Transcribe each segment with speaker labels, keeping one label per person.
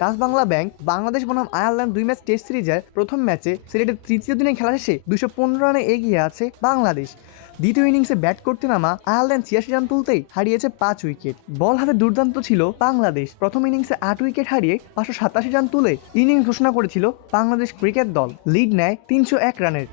Speaker 1: Dutch Bangla bank Bangladesh বনাম Ireland দুই match test সিরিজের প্রথম ম্যাচে সিলেটের তৃতীয় দিনে খেলা শেষে দুশো পনেরো রানে এগিয়ে আছে বাংলাদেশ। দ্বিতীয় ইনিংসে ব্যাট করতে নামা আয়ারল্যান্ড ছিয়াশি রান তুলতেই হারিয়েছে পাঁচ উইকেট। বল হাতে দুর্দান্ত ছিল বাংলাদেশ। প্রথম ইনিংসে আট উইকেট হারিয়ে পাঁচশো সাতাশি রান তুলে ইনিংস ঘোষণা করেছিল বাংলাদেশ ক্রিকেট দল। লিড নেয় তিনশো এক রানের।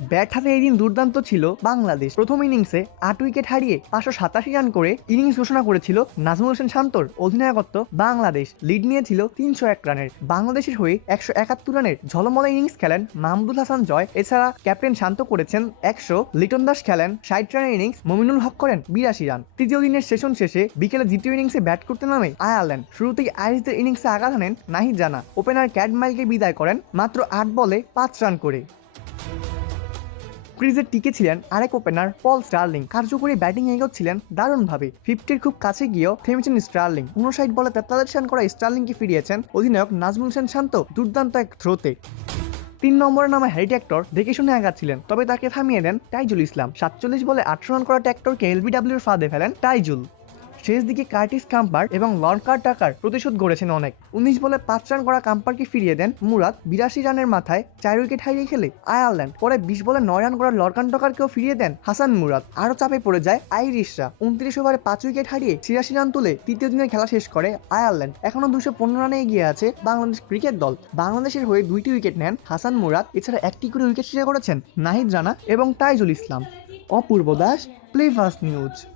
Speaker 1: ব্যাট হাতে এই দিন দুর্দান্ত ছিল বাংলাদেশ। প্রথম ইনিংসে আট উইকেট হারিয়ে পাঁচশো সাতাশি রান করে ইনিংস ঘোষণা করেছিল নাজমুল হোসেন শান্তর অধিনায়কত্ব বাংলাদেশ। লিড নিয়েছিল তিনশো এক রানের। বাংলাদেশের হয়ে একশো একাত্তর রানের ঝলমলা ইনিংস খেলেন মাহমুদুল হাসান জয়। এছাড়া ক্যাপ্টেন শান্ত করেছেন একশো। লিটন দাস খেলেন ষাট রানের ইনিংস। মমিনুল হক করেন বিরাশি রান। তৃতীয় দিনের সেশন শেষে বিকেলে দ্বিতীয় ইনিংসে ব্যাট করতে নামে আয়ারল্যান্ড। শুরুতেই আইরিশদের ইনিংসে আঘাত হানেন নাহিদ জানা। ওপেনার ক্যাডমাইলকে বিদায় করেন মাত্র আট বলে পাঁচ রান করে। ক্রিজে টিকে ছিলেন আরেক ওপেনার পল স্টার্লিং কার্যকরী ব্যাটিং এগোচ্ছিলেন দারুণভাবে। ফিফটির খুব কাছে গিয়েও থেমেছেন স্টার্লিং উনষাট বলে তেতাল্লিশ রান করা স্টার্লিংকে ফিরিয়েছেন অধিনায়ক নাজমুল হোসেন শান্ত দুর্দান্ত এক থ্রোতে তিন নম্বরের নামে হ্যারি ট্যাক্টর দেখে শুনে আগাচ্ছিলেন তবে তাকে থামিয়ে দেন টাইজুল ইসলাম সাতচল্লিশ বলে আটশো রান করা ট্যাক্টরকে এলবিডাব্লিউর ফাঁদে ফেলেন টাইজুল শেষ দিকে কার্টিস কাম্পার এবং লঙ্কার টাকার প্রতিশোধ গড়েছেন অনেক। উনিশ বলে পাঁচ রান করা কাম্পারকে ফিরিয়ে দেন মুরাদ, বিরাশি রানের মাথায় চার উইকেট হারিয়ে খেলে আয়ারল্যান্ড। পরে বিশ বলে নয় রান করা লরকান টকারকেও ফিরিয়ে দেন হাসান মুরাদ। আরও চাপে পড়ে যায় আইরিশরা। উনত্রিশ ওভারে পাঁচ উইকেট হারিয়ে ছিয়াশি রান তুলে তৃতীয় দিনের খেলা শেষ করে আয়ারল্যান্ড। এখনও দুশো পনেরো রানে এগিয়ে আছে বাংলাদেশ ক্রিকেট দল। বাংলাদেশের হয়ে দুইটি উইকেট নেন হাসান মুরাদ, এছাড়া একটি করে উইকেট শেষ করেছেন নাহিদ রানা এবং Taijul Islam. Apurba Das, play first news.